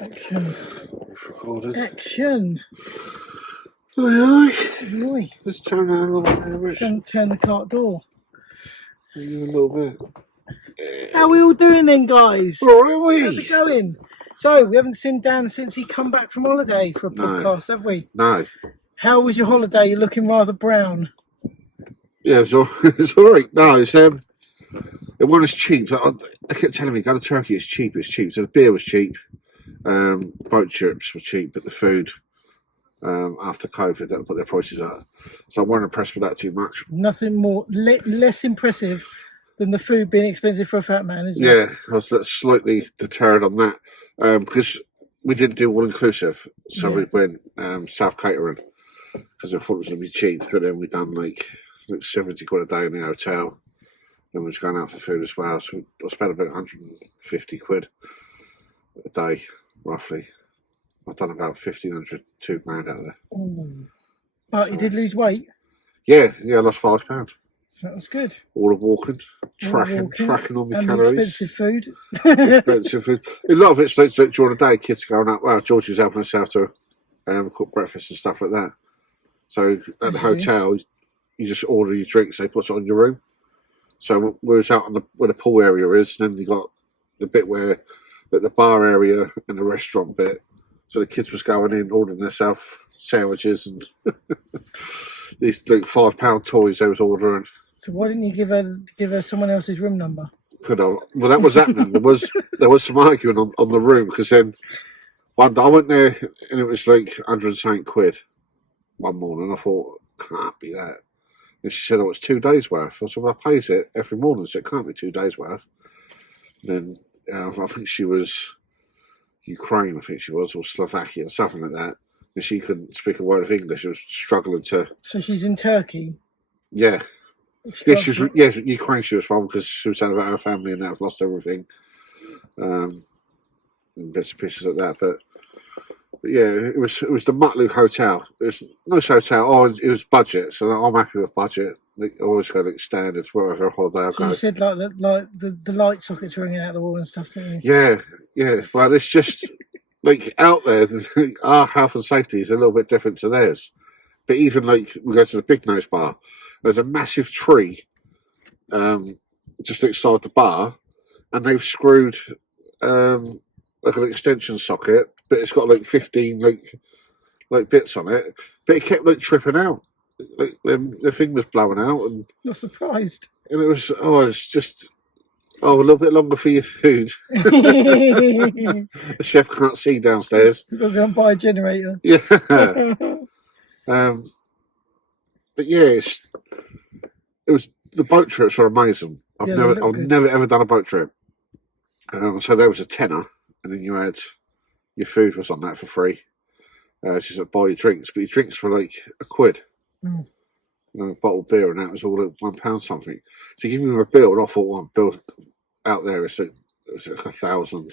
Action. Recorded. Action. Oi, Oi. let's turn around a little bit there, Rich. Don't turn the cart door. You a little bit. How are we all doing then, guys? All right, we. How's it going? So, we haven't seen Dan since he come back from holiday for a podcast, have we? No. How was your holiday? You're looking rather brown. Yeah, it's all right. No, it's it wasn't cheap. I kept telling me, go to Turkey, it's cheap. So the beer was cheap. Boat trips were cheap, but the food, after COVID, they put their prices up. So I wasn't impressed with that too much. Nothing more, less impressive than the food being expensive for a fat man, isn't it? Yeah, I was slightly deterred on that because we didn't do all inclusive, so we went self catering because I thought it was going to be cheap. But then we done like 70 quid a day in the hotel, and we was going out for food as well. So I spent about 150 quid a day, roughly. I've done about 1,500, £2 grand out of there. Ooh. But you did lose weight. Yeah, I lost £5. So that was good. All the walking, tracking all my and calories. Expensive food. Expensive food. A lot of it's like during the day, kids going out. Well, George was helping us out to cook breakfast and stuff like that. So at the hotel, you just order your drinks. They put it on your room. So we was out on where the pool area is, and then you got the bit where the bar area and the restaurant bit. So the kids was going in, ordering themselves sandwiches and these like £5 toys they was ordering. So why didn't you give her someone else's room number? Could have. Well, that was happening. there was some arguing on the room because then one day I went there and it was like 100 quid one morning. I thought, can't be that. And she said, oh, it's 2 days worth. I said, well, I pays it every morning, so it can't be 2 days worth. And then I think she was Ukraine, or Slovakia, or something like that. And she couldn't speak a word of English. She was struggling to. So she's in Turkey. Yeah. Ukraine she was from because she was saying about her family and they've lost everything. And bits and pieces like that. But yeah, it was the Mutley Hotel. It was nice hotel. Oh, it was budget, so I'm happy with budget. I always go like standards wherever holiday I go. You said like the light sockets ringing out the wall and stuff, didn't you? Yeah. Well, it's just like out there, our health and safety is a little bit different to theirs. But even like we go to the Big Nose Bar, there's a massive tree just outside the bar, and they've screwed like an extension socket, but it's got like 15 like bits on it. But it kept like tripping out. Like the thing was blowing out, and not surprised. And it was it's just a little bit longer for your food. The chef can't see downstairs. You've got to go and buy a generator. Yeah. But yeah, it was the boat trips were amazing. I've never ever done a boat trip. So there was a tenner, and then you had your food was on that for free. Just like buy your drinks, but your drinks were like £1. A bottle of beer, and that was all at £1 something. So you give me a bill, and I thought one bill out there it was like 1,000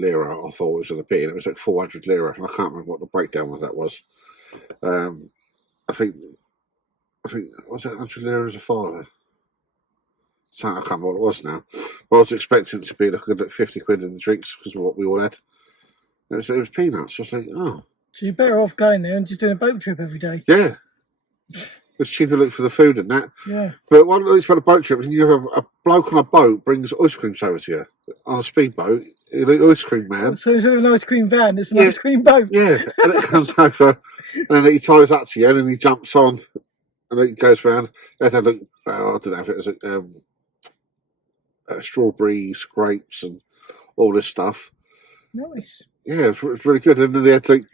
lira. I thought it was going to be, and it was like 400 lira. And I can't remember what the breakdown of that was. I think was it 100 lira as a father? So I can't remember what it was now. But I was expecting it to be like 50 quid in the drinks because of what we all had. It was peanuts. I was like, oh. So you're better off going there and just doing a boat trip every day. Yeah. It's cheaper look for the food and that. Yeah. But one of these about a boat trip, you have a bloke on a boat brings ice cream over to you on a speedboat. The ice cream man. So instead of an ice cream van, it's an ice cream boat. Yeah, and it comes over, and then he ties that to you, and then he jumps on, and then he goes round. They had I don't know if it was strawberries, grapes, and all this stuff. Nice. Yeah, it was really good. And then they had like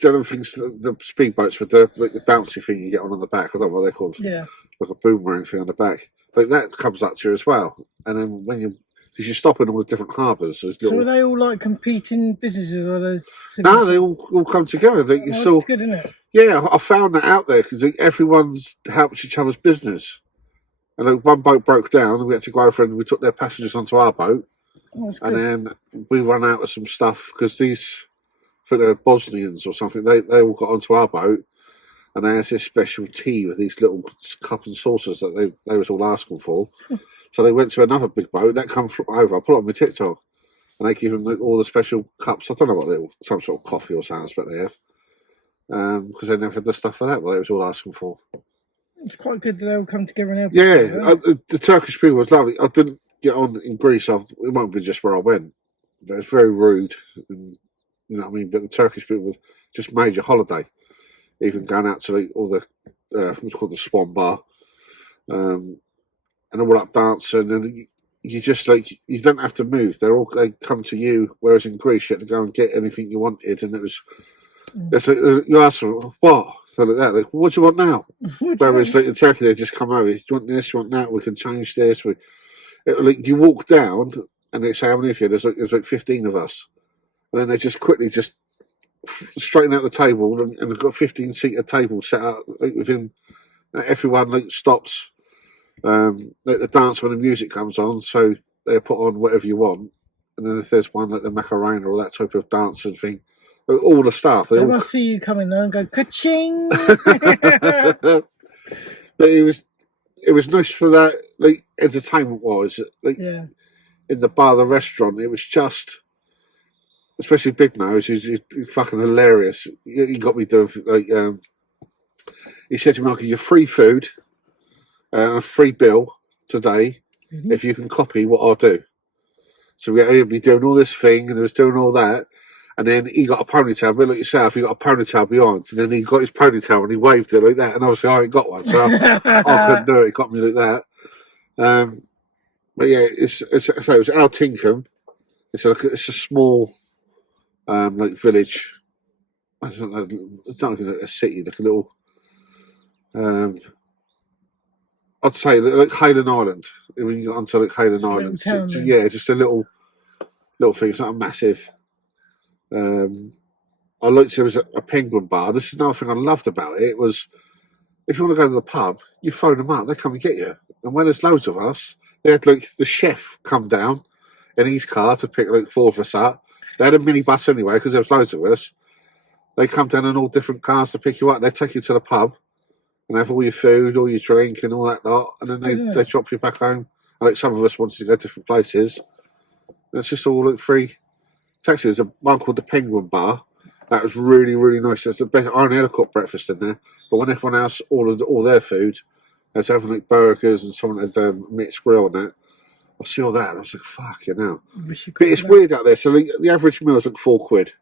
general things, the speedboats with the bouncy thing you get on the back. I don't know what they're called. Yeah. Like a boomerang thing on the back. Like that comes up to you as well. And then because you stop in all the different harbours. So are they all like competing businesses? Or are they no, they all come together. That's good, isn't it? Yeah, I found that out there because everyone's helps each other's business. And like, one boat broke down, and we had to go over and we took their passengers onto our boat. Oh, and then we ran out of some stuff because for the Bosnians or something, they all got onto our boat, and they had this special tea with these little cup and saucers that they was all asking for. So they went to another big boat that come over. I put it on my TikTok, and they give them all the special cups. I don't know what they some sort of coffee or something, but they have. Because they never had the stuff for that. Well, they was all asking for. It's quite good that they all come together and help. Yeah, the Turkish people was lovely. I didn't get on in Greece. It won't be just where I went. But it's very rude, and you know what I mean. But the Turkish people was just made your holiday. Even going out to all the what's called the Swan Bar, and all up dancing, and you just you don't have to move. They come to you. Whereas in Greece, you had to go and get anything you wanted, and it was. If you ask them what, so like that, what do you want now? Whereas in Turkey, they just come over. Do you want this? You want that? We can change this. You walk down, and they say, "How many of you?" There's 15 of us, and then they just quickly straighten out the table, and they've got 15-seater table set up within. Everyone stops. The dance when the music comes on, so they put on whatever you want, and then if there's one like the Macarena or that type of dancing thing. All the staff. They all must see you coming there and go ka-ching. But it was nice for that, entertainment wise. In the bar, the restaurant, it was just, especially Big Nose, he's fucking hilarious. He got me doing he said to me, "Michael, you're free food and a free bill today if you can copy what I'll do." So he'd be doing all this thing, and he was doing all that. And then he got a ponytail, a bit like yourself, he got a ponytail behind. And then he got his ponytail and he waved it like that. And obviously I ain't got one, so I couldn't do it. He got me like that. But yeah, it's Al Tinkham. It's a small village. I don't know, it's not a city, like a little I'd say like Hayden Island. When you get onto Hayden Island. Just a little thing. It's not a massive. I looked, there was a penguin bar. This is another thing I loved about it. It was, if you want to go to the pub, you phone them up, they come and get you. And when there's loads of us, they had the chef come down in his car to pick 4 of us up. They had a minibus anyway, because there was loads of us. They come down in all different cars to pick you up. They take you to the pub and have all your food, all your drink and all that lot. And then they drop you back home. And some of us wanted to go different places. And it's just all free. Actually, there's one called the Penguin Bar. That was really, really nice. There's the best. I only had a cooked breakfast in there, but when everyone else ordered all their food, there's having burgers and someone had mixed grill and that. I saw that and I was like, "Fuck you know." But it's weird out there. So the average meal is £4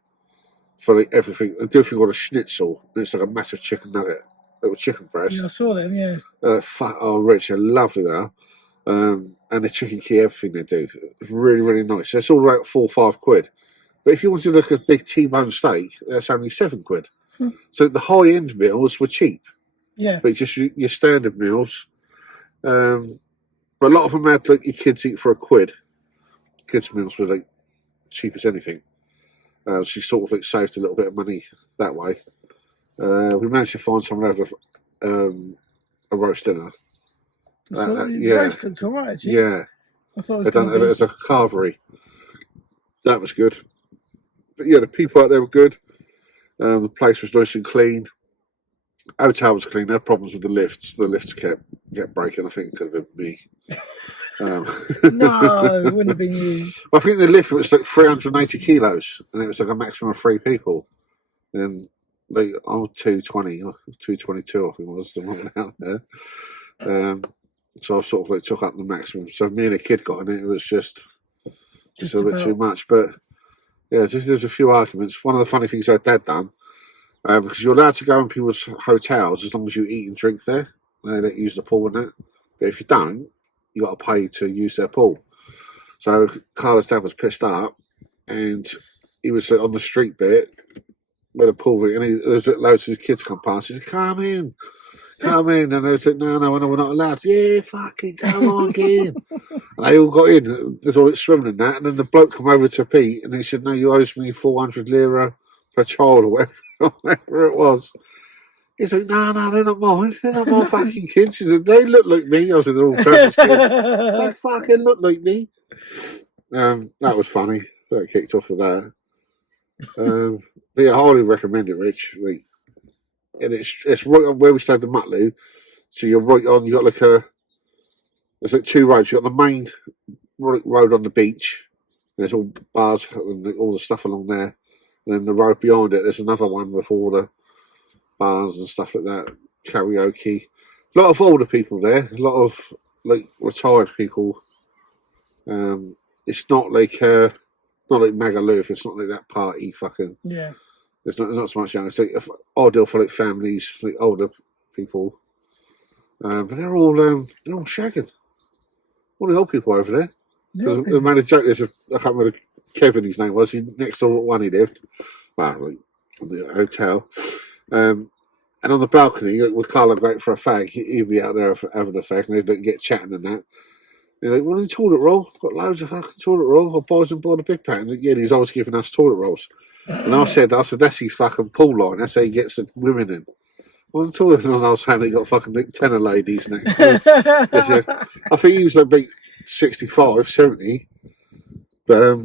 for everything. I do think on a schnitzel, it's like a massive chicken nugget, little chicken breast. Yeah, I saw them. Yeah. Rich, they're lovely there. And the chicken key, everything they do, it's really, really nice. It's all about £4-5. But if you want to look at a big T-bone steak, that's only £7. So the high-end meals were cheap. Yeah. But just your standard meals. But a lot of them had your kids eat for £1. Kids' meals were cheap as anything. So you sort of saved a little bit of money that way. We managed to find someone who had a roast dinner. Roast looked all right, actually. Yeah. I thought it was a carvery. That was good. But yeah, the people out there were good. The place was nice and clean. Hotel was clean. They had problems with the lifts. The lifts kept breaking. I think it could have been me. No, it wouldn't have been you. I think the lift was 380 kilos, and it was a maximum of 3 people. And I'm 220 or 222, I think it was the one out there. So I sort of took up the maximum. So me and a kid got in it. It was just a bit too much. But yeah, there's a few arguments. One of the funny things our dad done, because you're allowed to go in people's hotels as long as you eat and drink there. They let you use the pool and that. But if you don't, you got to pay to use their pool. So Carla's dad was pissed up, and he was on the street bit where the pool, and there was loads of his kids come past. He said, "Come in." And they said, no, we're not allowed. Yeah, fucking come on, get in. And they all got in. There's all swimming in that. And then the bloke come over to Pete and he said, "No, you owe me 400 lira per child," or whatever it was. He's like, no, they're not mine. They're not my fucking kids. He said, "They look like me." I said, "They're all Turkish kids. They fucking look like me." That was funny. That kicked off with that. But yeah, I highly recommend it, Rich. And it's right on where we stayed, the Mutlu. So you're right on. You got there's 2 roads. You got the main road on the beach, There's all bars and all the stuff along there. And then the road behind it, there's another one with all the bars and stuff like that. Karaoke. A lot of older people there. A lot of like retired people. It's not like Magaluf. It's not like that party fucking. Yeah. There's not so much young. It's like ideal for like families, like older people. But they're all shagging. All the old people over there. Yeah. The man joke is, I can't remember Kevin, his name was. He next door one he lived. Well, like in the hotel. And on the balcony, with Carla going for a fag, he'd be out there having a fag, and they'd get chatting and that. They're like, "What are the toilet roll? I've got loads of fucking toilet roll. I'll buy some by the big pack." And yeah, he's always giving us toilet rolls. And I said, that's his fucking pool line. That's how he gets the women in. Well, the toilet, and I was saying he got fucking like 10 of ladies next to him. I think he was like 65, 70. But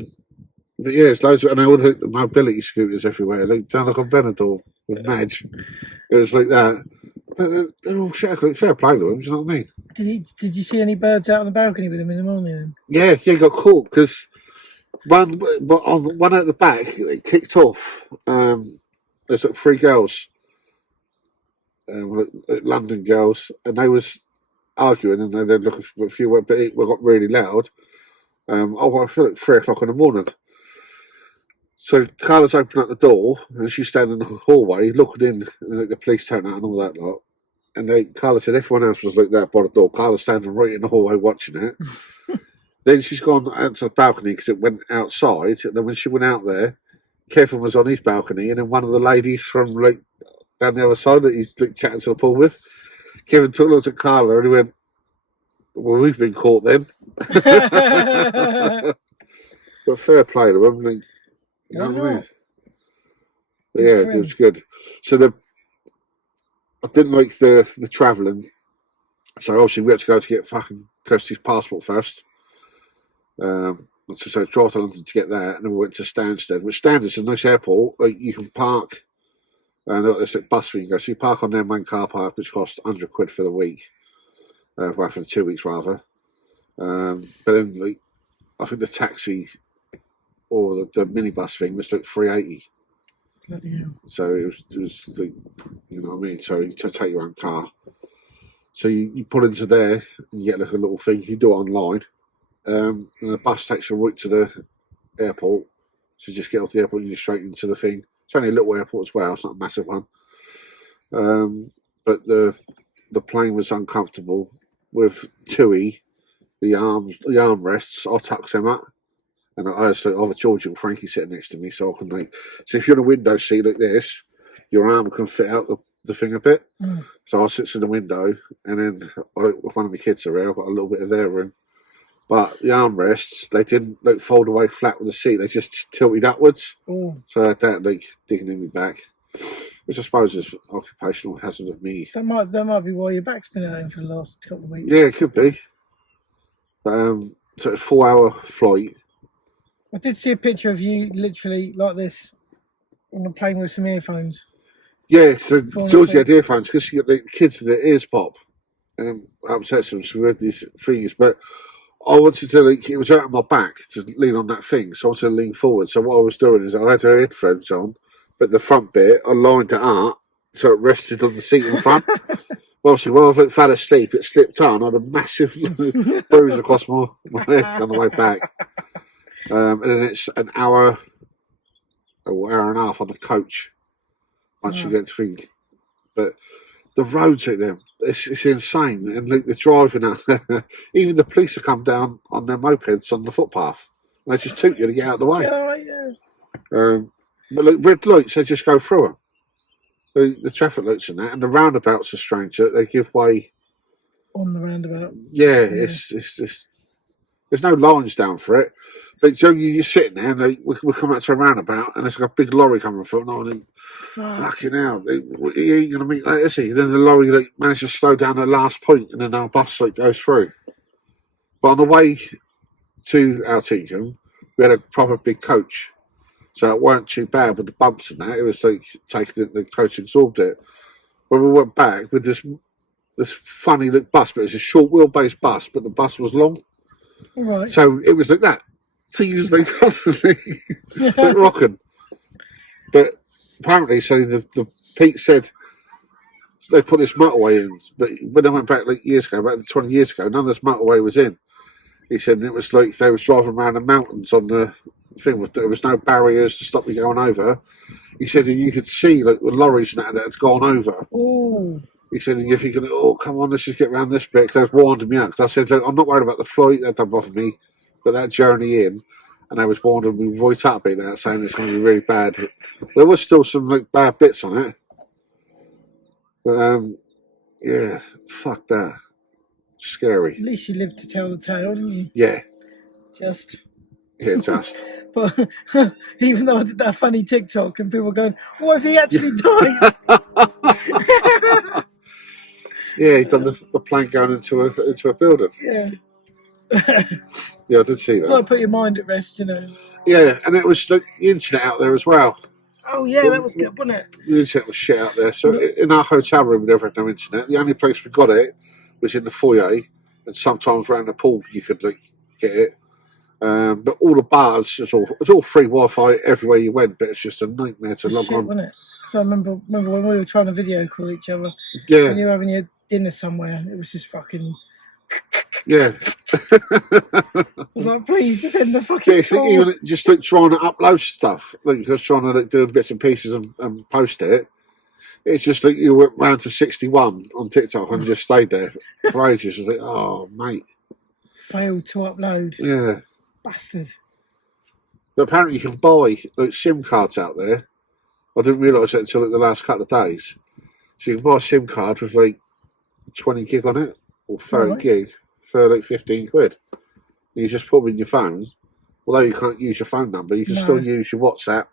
yeah, it's loads of, and all the mobility scooters everywhere. Like down like on Benidorm with Madge. It was like that. But they're all shit. Like, fair play to them, do you know what I mean? Did you see any birds out on the balcony with him in the morning then? Yeah, he got caught because one at the back, it kicked off. There's like 3 girls, like London girls, and they was arguing and they're looking for a few words, but it got really loud. I feel like 3 o'clock in the morning. So Carla's opened up the door and she's standing in the hallway looking in, and like, the police turn out and all that lot. And Carla said everyone else was like that by the door. Carla's standing right in the hallway watching it. Then she's gone out to the balcony because it went outside. And then when she went out there, Kevin was on his balcony, and then one of the ladies from like down the other side that he's like, chatting to the pool with, Kevin took a look at Carla and he went, "Well, we've been caught then." But fair play to them. Like, you know what I mean? But yeah, it was good. So I didn't like the travelling. So obviously we had to go to get fucking Kirsty's passport first. So drove to London to get that, and then we went to Stansted. Which Stansted's a nice airport. Like you can park, and there's a bus where you can go. So you park on their main car park, which costs £100 for the week. Well, for the 2 weeks rather. But then like, I think the taxi or the minibus thing was like £3.80. Bloody hell. So it was like, you know what I mean? So you take your own car. So you pull into there and you get like a little thing. You do it online. And the bus takes you right to the airport. So you just get off the airport and you're straight into the thing. It's only a little airport as well. It's not a massive one. But the plane was uncomfortable with Tui. The armrests, I tucked them up. And I have Georgie and Frankie sitting next to me, so I can like. So if you're in a window seat like this, your arm can fit out the thing a bit. So I sit in the window, and then one of my kids are here. I've got a little bit of their room, but the armrests they didn't like fold away flat with the seat. They just tilted upwards. So that like digging in my back, which I suppose is occupational hazard of me. That might be why your back's been hurting for the last couple of weeks. Yeah, it could be. So it's a 4-hour flight. I did see a picture of you literally like this on the plane with some earphones. Yeah, so Georgie had earphones because the kids their ears pop and upsets them. So we had these things, but I wanted to it was out of my back to lean on that thing, so I wanted to lean forward. So what I was doing is I had her headphones on, but the front bit I lined it up so it rested on the seat in front. Obviously, while I fell asleep, it slipped on. I had a massive bruise across my legs on the way back. And then it's an hour or hour and a half on the coach once you get to think. But the roads at them, it's insane. And like, they're driving out. Even the police have come down on their mopeds on the footpath. And they just toot you to get out of the way. But like, red lights, they just go through them. The traffic lights and that. And the roundabouts are strange. They give way. On the roundabout? Yeah. It's there's no lines down for it. But you're sitting there and we come out to a roundabout and there's like a big lorry coming through and fucking hell, he ain't going to meet that, is he? Then the lorry manages to slow down at the last point and then our bus goes through. But on the way to Altingham, we had a proper big coach. So it weren't too bad with the bumps and that. It was like taking the coach absorbed it. When we went back with this funny bus, but it was a short wheelbase bus, but the bus was long. Right. So it was like that. to use them constantly, like rocking. But apparently, so the Pete said they put this motorway in, but when they went back like years ago, about 20 years ago, none of this motorway was in. He said it was like they was driving around the mountains on the thing. There was no barriers to stop you going over. He said that you could see like the lorries and that had gone over. Oh. He said, and you're thinking, oh, come on, let's just get around this bit. Because they warned me out. Because I said, look, I'm not worried about the flight. That don't bother me. But that journey in, and I was warned me right up about that, saying it's going to be really bad. There was still some like bad bits on it. But, yeah, fuck that. Scary. At least you lived to tell the tale, didn't you? Yeah. Just. Yeah, just. But even though I did that funny TikTok and people were going, what if he actually dies? Yeah, he's done the plane going into a building. Yeah. Yeah, I did see that. Got to put your mind at rest, you know. Yeah, and it was the internet out there as well. Oh yeah, that was good, wasn't it? The internet was shit out there. So in our hotel room, we never had no internet. The only place we got it was in the foyer, and sometimes around the pool you could like get it. But all the bars, it's all free Wi-Fi everywhere you went. But it's just a nightmare to log on. Wasn't it? So I remember when we were trying to video call each other. Yeah. When you were having your dinner somewhere, it was just fucking. Yeah. I was like, please, just end the fucking call. Even just like trying to upload stuff, like just trying to like, do bits and pieces and post it. It's just like you went round to 61 on TikTok and just stayed there for ages. It's like, oh, mate. Failed to upload. Yeah. Bastard. But apparently you can buy like SIM cards out there. I didn't realise that until like, the last couple of days. So you can buy a SIM card with like 20 gig on it, or 30 gig for like 15 quid. And you just put them in your phone. Although you can't use your phone number, you can still use your WhatsApp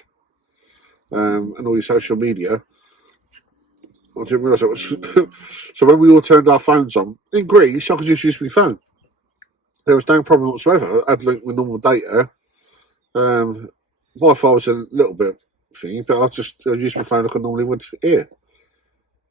and all your social media. I didn't realise it was. So when we all turned our phones on, in Greece, I could just use my phone. There was no problem whatsoever. I had like my normal data. Wi-Fi was a little bit thing, but I used my phone like I normally would here.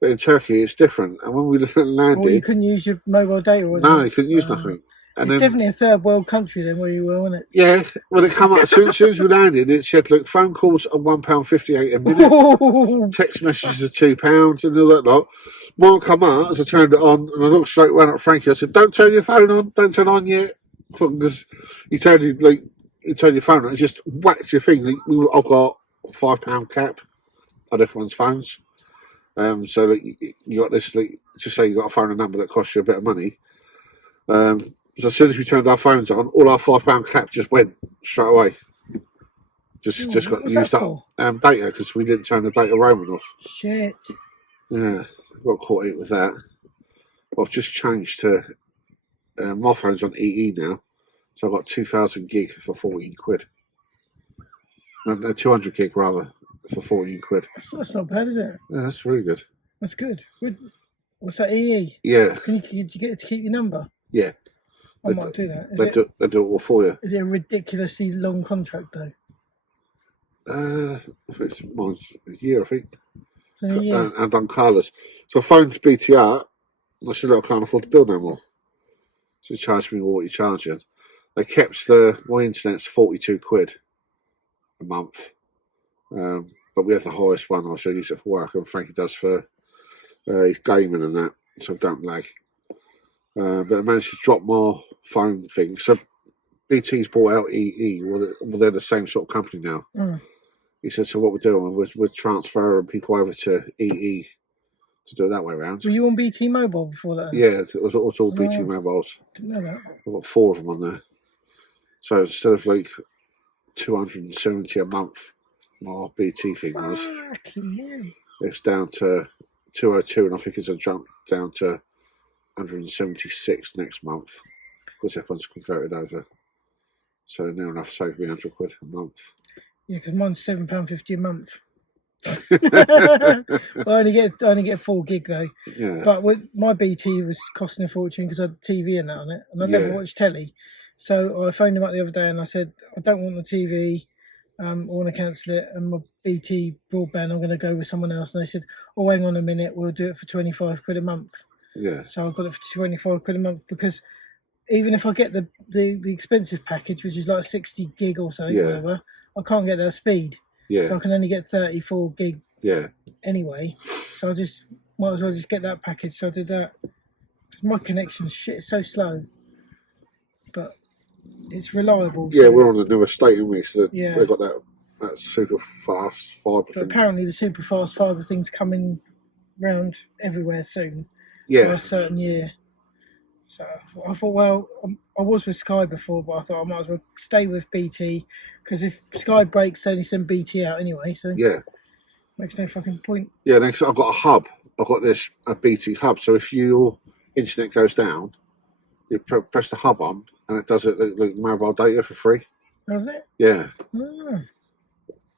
But in Turkey, it's different. And when we landed, you couldn't use your mobile data. No, you couldn't use nothing. And it's definitely a third world country then where you were, wasn't it? Yeah, when it came up, as soon as we landed, it said, look, phone calls are £1.58 a minute, text messages are £2, and all that lot. One come out as I turned it on, and I looked straight around at Frankie. I said, don't turn your phone on, don't turn it on yet. Because you turn your phone on, it just whacks your thing. I've got a £5 cap on everyone's phones. So that you got this, like, just say you got a phone number that costs you a bit of money. So as soon as we turned our phones on, all our £5 cap just went straight away. Just got used up. Data, because we didn't turn the data roaming off. Shit. Yeah, got caught out with that. I've just changed to my phone's on EE now, so I've got 2,000 gig for 14 quid. No, 200 gig rather for 14 quid. That's not bad, is it? Yeah, that's really good. That's good. What's that, EE? Yeah. Did you get it to keep your number? Yeah. I might do that. They do it all for you. Is it a ridiculously long contract though? I think mine's a year, I think. And on Carlos. So I phoned BTR. I said, look, I can't afford to bill no more. So he charged me what he charged. They kept my internet's 42 quid a month. But we have the highest one. I should use it for work, and Frankie does for his gaming and that, so I don't lag. But I managed to drop my phone thing. So BT's bought out EE. Well, they're the same sort of company now. He said, so what we're doing was we're transferring people over to EE to do it that way around. Were you on BT Mobile before that? Yeah, it was all BT Mobiles. Didn't know that. I've got 4 of them on there. So instead of like 270 a month, my BT thing was, it's down to 202, and I think it's a jump down to 176 next month because everyone's converted over. So near enough saved me 100 quid a month. Yeah, because mine's £7.50 a month. I only get 4 gig though. Yeah. But with my BT was costing a fortune because I had TV and that on it, and I never watched telly. So I phoned him up the other day and I said, I don't want the TV. I want to cancel it, and my BT broadband, I'm going to go with someone else. And they said, oh, hang on a minute, we'll do it for 25 quid a month. Yeah. So I got it for 25 quid a month because even if I get the expensive package, which is like 60 gig or something, Yeah. whatever, I can't get that speed. Yeah. So I can only get 34 gig Yeah. anyway. So I just might as well just get that package. So I did that. My connection's shit, it's so slow. But it's reliable. Yeah, so, we're on the new estate, aren't we? So Yeah. they've got that super fast fibre but thing. apparently the super fast fibre thing's coming round everywhere soon. For Yeah. a certain year. So I thought, well, I was with Sky before, but I thought I might as well stay with BT because if Sky breaks, they only send BT out anyway. So Yeah. makes no fucking point. Yeah, next I've got a hub. I've got a BT hub. So if your internet goes down, you press the hub on, and it does it like mobile data for free. Does it? Yeah. Ah.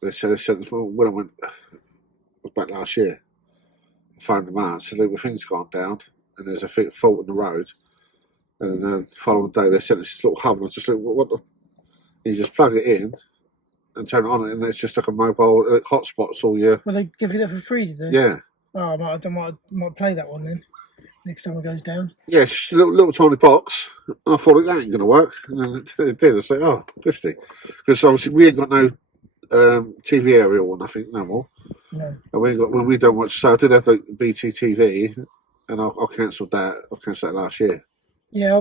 They said when I went back last year, I phoned them out. So the thing's gone down, and there's a fault in the road. And the following day, they sent us this little hub, and I was just like, what the? You just plug it in and turn it on, and it's just like a mobile hotspot. All year. Well, they give you that for free, did they? Yeah. Oh, I might play that one then. Next time it goes down. Yeah, it's just a little tiny box, and I thought that ain't going to work, and then it did. I was like, oh, 50. Because obviously we ain't got no TV aerial or nothing no more. No. And we don't watch. So I did have the BT TV, and I cancelled that. I cancelled that last year. Yeah,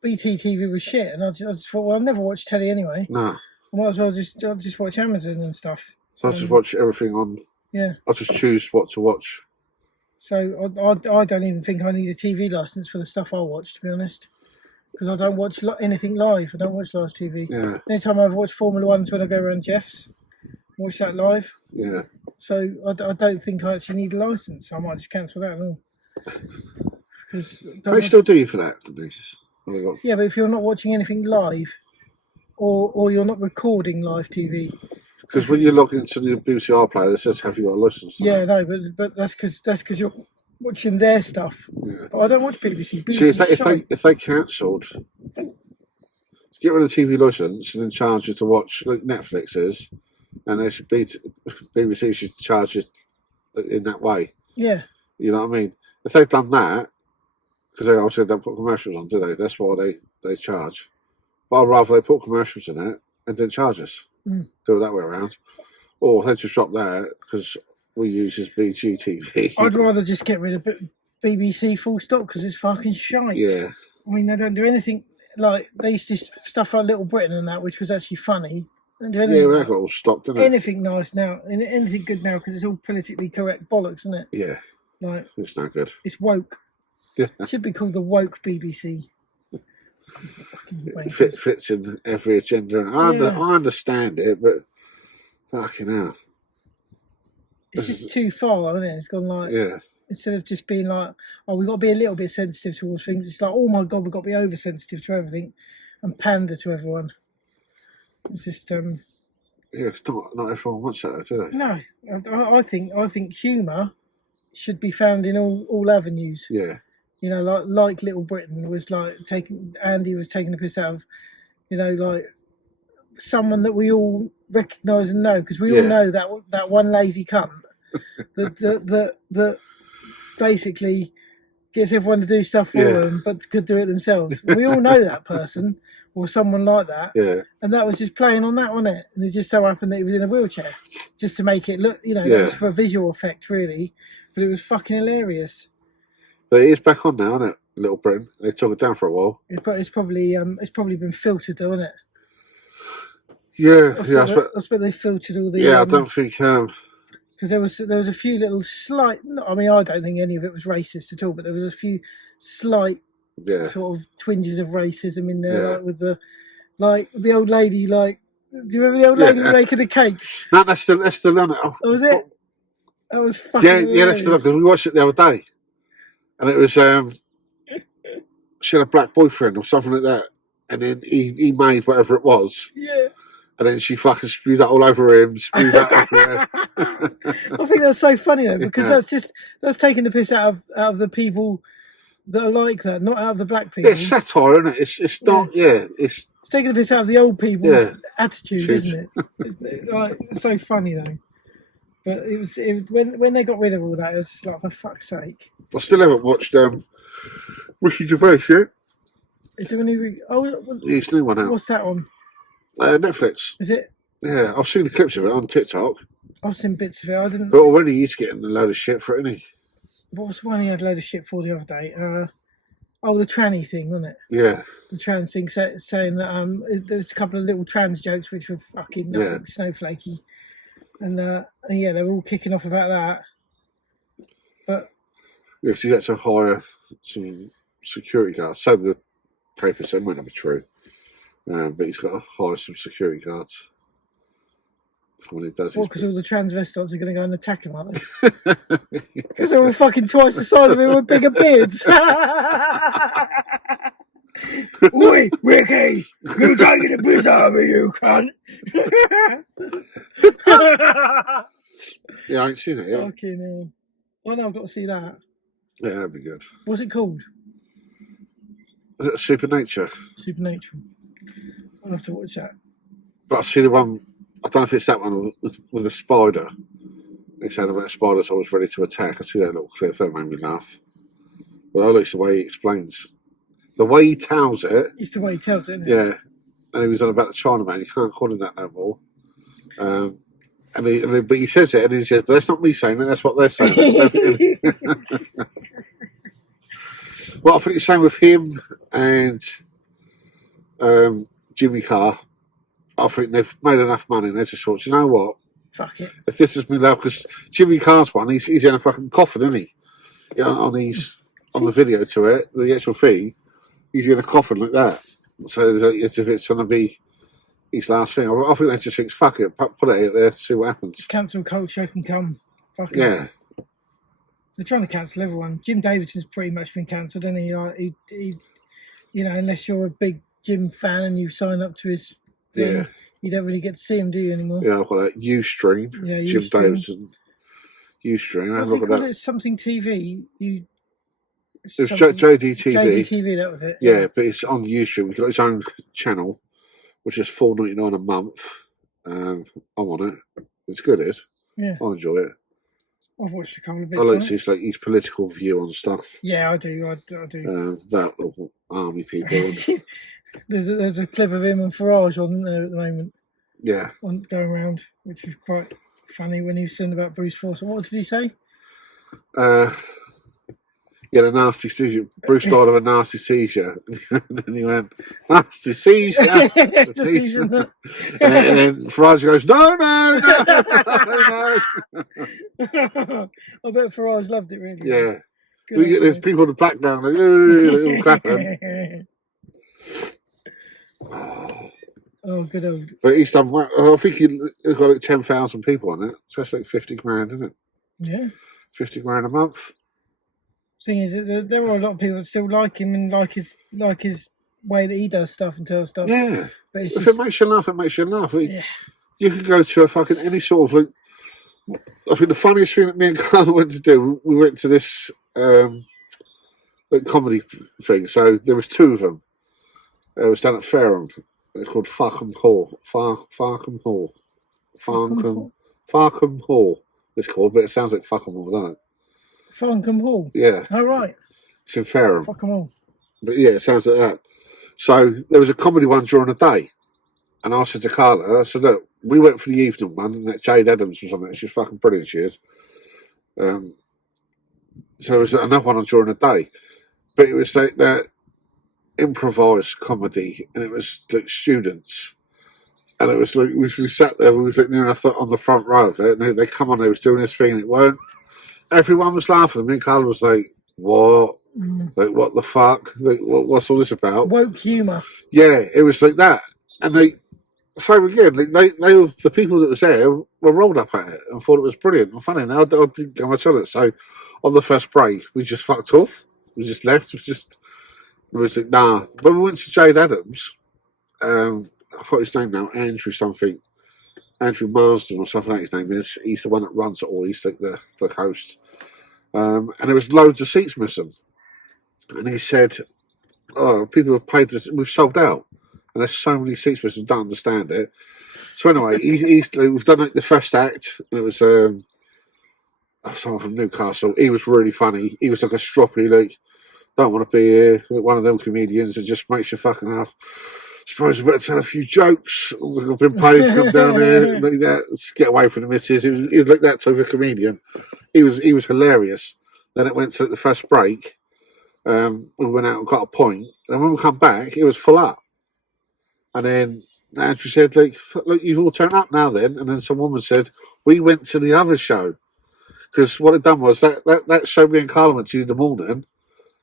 BT TV was shit, and I just thought, well, I've never watched telly anyway. No. I might as well just watch Amazon and stuff. So I just watch everything on. Yeah. I just choose what to watch. So I don't even think I need a TV license for the stuff I watch, to be honest, because I don't watch anything live. I don't watch live TV. Yeah. Anytime I ever watch Formula One's when I go around Jeff's, watch that live. Yeah. So I don't think I actually need a license. I might just cancel that and all. They still do you for that, Yeah, but if you're not watching anything live, or you're not recording live TV. Because when you log into the BBC iPlayer, it says, "Have you got a license?" Yeah, no, but that's because you're watching their stuff. Yeah. But I don't watch BBC. See, if they cancelled, get rid of the TV license and then charge you to watch like Netflix is, and they should BBC should charge you in that way. Yeah. You know what I mean? If they've done that, because they obviously don't put commercials on, do they? That's why they charge. But I'd rather they put commercials in it and then charge us. Do it that way around. Or they just drop that because we use as BGTV. I'd rather just get rid of BBC full stop because it's fucking shite. Yeah. I mean, they don't do anything like they used to stuff like Little Britain and that, which was actually funny. They don't do anything that got all stopped, didn't it? Anything nice now, anything good now because it's all politically correct bollocks, isn't it? Yeah. Like it's no good. It's woke. Yeah. It should be called the woke BBC. It fits in every agenda, and I understand it, but fucking hell. It's just too far, isn't it? It's gone like instead of just being like, oh, we've got to be a little bit sensitive towards things. It's like, oh my god, we've got to be oversensitive to everything and pander to everyone. It's just it's not everyone wants that, do they? No, I think humour should be found in all avenues. Yeah. You know, like Little Britain was like Andy was taking the piss out of, you know, like someone that we all recognise and know because we all know that one lazy cunt that basically gets everyone to do stuff for them but could do it themselves. We all know that person or someone like that. Yeah. And that was just playing on that, wasn't it? And it just so happened that he was in a wheelchair just to make it look, you know, that was for a visual effect really, but it was fucking hilarious. But it is back on now, isn't it? Little Britain. They took it down for a while. It's probably been filtered, though, isn't it? Yeah, I suppose they filtered all the. I don't think. Because there was a few little slight. I mean, I don't think any of it was racist at all, but there was a few slight sort of twinges of racism in there, like with the old lady. Like, do you remember the old lady making the cakes? No, that's still on it. Oh, was it? That was fucking. Yeah, that's still on because we watched it the other day. And it was, she had a black boyfriend or something like that. And then he made whatever it was. Yeah. And then she fucking spewed that all over him, spewed that everywhere. I think that's so funny though, because that's taking the piss out of the people that are like that, not out of the black people. It's satire, isn't it? It's not, it's taking the piss out of the old people's attitude, isn't it? It's so funny though. But it was when they got rid of all that, it was just like, for fuck's sake. I still haven't watched Ricky Gervais yet. Is there any? Oh, His new one out. what's that on? Netflix. Is it? Yeah, I've seen the clips of it on TikTok. I've seen bits of it. I didn't. But already he's getting a load of shit for it, isn't he? What was the one he had a load of shit for the other day? The tranny thing, wasn't it? Yeah. The trans thing, saying that there's a couple of little trans jokes which were fucking nothing snowflakey, and yeah, they were all kicking off about that. But yeah, he had to hire some security guards. So the paper said, might not be true, but he's got to hire some security guards when he does. Because all the transvestites are going to go and attack him, aren't they? Because they're all fucking twice the size of him with bigger beards. Oi, Ricky, you taking the piss out of me, you cunt. Yeah, I ain't seen it yet. Fucking hell. Oh no, I've got to see that. Yeah, that'd be good. What's it called? Is it Supernature? Supernatural. I'll have to watch that. But I see the one, I don't know if it's that one with the spider. They said about a spider's always ready to attack. I see that little clip, that made me laugh. But I like the way he explains. The way he tells it. It's the way he tells it, isn't it? Yeah. And he was on about the Chinaman. You can't call him that no more. But he says it, and he says, but that's not me saying it, that's what they're saying. Well, I think the same with him and Jimmy Carr. I think they've made enough money, and they just thought, you know what? Fuck it. If this is me now, because Jimmy Carr's one, he's in a fucking coffin, isn't he? You know, on the video to it, the actual thing, he's in a coffin like that. So as if it's going to be his last thing. I think they just think, fuck it, put it out there, see what happens. Cancel culture can come. Fuck it. Yeah. They're trying to cancel everyone. Jim Davidson's pretty much been cancelled, isn't he? Like, he, you know, unless you're a big Jim fan and you sign up to his thing, Yeah. you don't really get to see him, do you, anymore? Yeah, I've got that Ustream. Yeah, Jim Ustream. Davidson. Ustream. Have a look at that. It something TV. It was JDTV. JDTV, that was it. Yeah, but it's on Ustream. We've got its own channel, which is $4.99 a month. I'm on it. It's good, it is. Yeah. I enjoy it. I've watched a couple of bits. I like his political view on stuff. Yeah, I do. I do. About army people. There's a clip of him and Farage on there at the moment. Yeah. Going around, which is quite funny when he was saying about Bruce Forsyth. What did he say? Yeah, the nasty seizure. Bruce died of a nasty seizure. And then he went, nasty seizure. Seizure. and then Farage goes, no. I bet Farage loved it, really. Yeah. There's people in the background, like, ooh, clapping. Oh, good old. But he's done, I think he's got like 10,000 people on it. So that's like 50 grand, isn't it? Yeah. 50 grand a month. Thing is, there are a lot of people that still like him and like his way that he does stuff and tells stuff. Yeah. But if it makes you laugh, it makes you laugh. Yeah. You can go to a fucking any sort of like. I think the funniest thing that me and Carla went to do, we went to this like comedy thing. So there was two of them. It was down at Fareham. It's called Farkham Hall. Farkham Hall. Farkham Hall. It's called, but it sounds like Farkham Hall, doesn't it? Farkham Hall. Yeah. Oh, right. It's in Fareham. Farkham Hall. But yeah, it sounds like that. So there was a comedy one during the day. And I said to Carla, I said, look, we went for the evening one, and that Jade Adams was on it. She's fucking brilliant, she is. So there was another one on during the day. But it was like that improvised comedy, and it was like students. And it was like, we sat there, we was like near enough on the front row of it, and they come on, they was doing this thing, and it weren't. Everyone was laughing. Me and Carla was like, what? Like, what the fuck? Like, what's all this about? Woke humour. Yeah, it was like that. And so again, the people that was there were rolled up at it and thought it was brilliant and funny. And I didn't go much on it. So on the first break, we just fucked off. We just left. It was like, nah. But we went to Jade Adams. I forgot his name now, Andrew something. Andrew Marsden or something like his name is. He's the one that runs it all. He's like the host. And there was loads of seats missing. And he said, oh, people have paid this, we've sold out. And there's so many seats missing, don't understand it. So anyway, we've done like the first act, and it was someone from Newcastle. He was really funny. He was like a stroppy, like don't want to be here with one of them comedians that just makes you fucking laugh. Suppose I better tell a few jokes. I've been paid to come down here and like that. Let's get away from the missus. He was like that type of comedian. He was hilarious. Then it went to the first break. We went out and got a point. And when we come back, it was full up. And then Andrew said, "Look, you've all turned up now then." And then some woman said, "We went to the other show." Because what it done was that show me and Carla went to in the morning,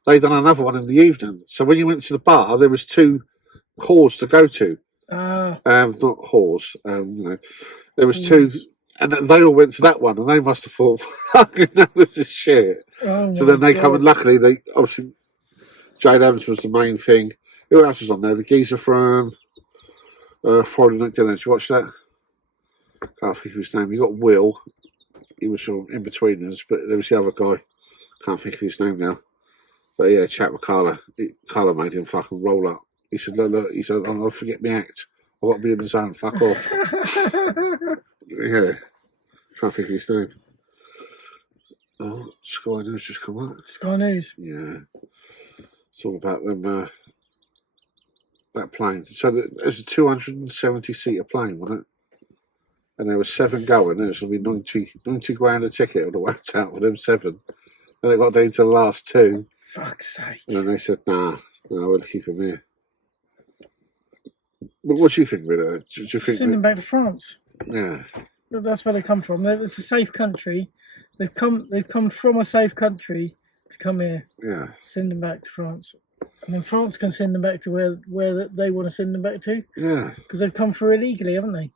they done another one in the evening. So when you went to the bar, there was 2 whores to go to. Not whores. There was 2, and they all went to that one, and they must have thought, "Fucking hell, this is shit." So then they come, and luckily, they obviously Jade Evans was the main thing. Who else was on there? The geezer from Friday Night Dinner. Did you watch that? Can't think of his name. You got Will. He was sort of in between us, but there was the other guy. Can't think of his name now. But yeah, chat with Carla. Carla made him fucking roll up. He said, look, he said, "I'll forget my act. I've got to be in the zone. Fuck off." Yeah. Can't think of his name. Oh, Sky News just come up. Sky News. Yeah. It's all about them, that plane. So it was a 270-seater plane, wasn't it? And there were 7 going. It was going to be 90 grand a ticket on the way out for them 7. And they got down to the last 2. Fuck's sake. And then they said, nah, we'll keep them here. But what do you think, Rita? Do you think send them back to France? Yeah. That's where they come from. It's a safe country. They've come from a safe country to come here. Yeah. Send them back to France. And then France can send them back to where they want to send them back to. Yeah. Because they've come through illegally, haven't they?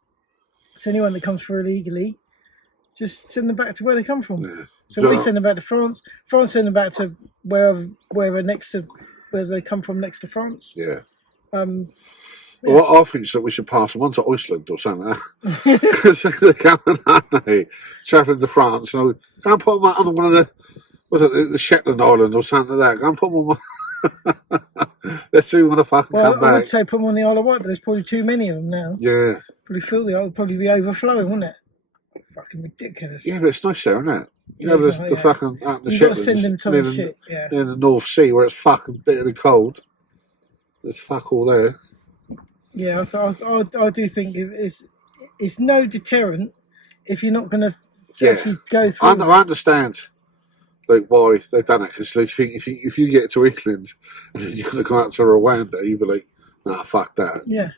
So anyone that comes through illegally, just send them back to where they come from. Yeah. So we send them back to France. France send them back to wherever next to where they come from next to France. Yeah. Yeah. Well, I think that we should pass them on to Iceland or something. Because they're coming, aren't they? Travelling to France. So go and put them on one of the Shetland Island or something like that. Go and put them on. Let's see when I fucking come back. I would say put them on the Isle of Wight, but there's probably too many of them now. Yeah. Probably feel the Isle would probably be overflowing, wouldn't it? Fucking ridiculous. Yeah, but it's nice there, isn't it? You know, the fucking the You've Shetlands, got to send them to shit. Yeah. In the North Sea where it's fucking bitterly cold. There's fuck all there. Yeah, I do think it's no deterrent if you're not going to actually go through. I understand, like, why they've done it, because they think if you get to England and then you're going to come out to Rwanda, you'd be like, nah, fuck that. Yeah,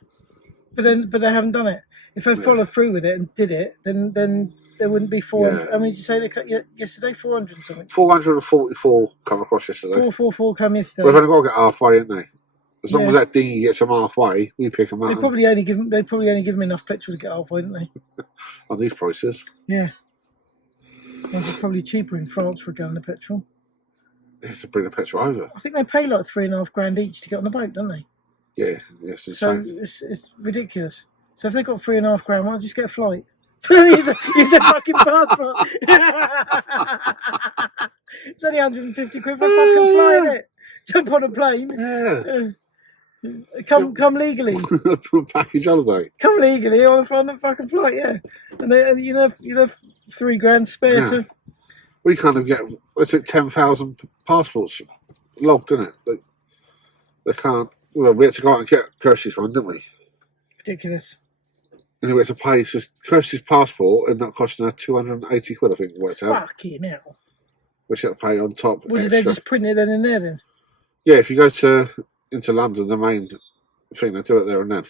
but they haven't done it. If they followed through with it and did it, then there wouldn't be 400. I mean, did you say they cut yesterday 400 and something? 444 come across yesterday. 444 come yesterday. We've only got to get halfway, haven't they? As long as that dinghy gets them halfway, we pick them up. They probably only give them enough petrol to get halfway, don't they? On these prices. Yeah. And it's probably cheaper in France for a gallon of petrol. They have to bring the petrol over. I think they pay like $3.5 each to get on the boat, don't they? Yeah, yes. So it's ridiculous. So if they got $3.5 grand, why not just get a flight? use a fucking passport. It's only 150 quid for a fucking flight, isn't it? Jump on a plane. Yeah. Come legally. Package holiday. Come legally on a fucking flight, yeah. And you have $3 grand spare to. We kind of get 10,000 passports logged, didn't it? They can't. Well, we had to go out and get Kirsty's one, didn't we? Ridiculous. And we had to pay Kirsty's passport, and that costing her 280 quid, I think it worked out. Fucking hell. Which she had to pay on top. Well, did they just print it then and there then? Yeah, if you go into London, the main thing, they do it there and then.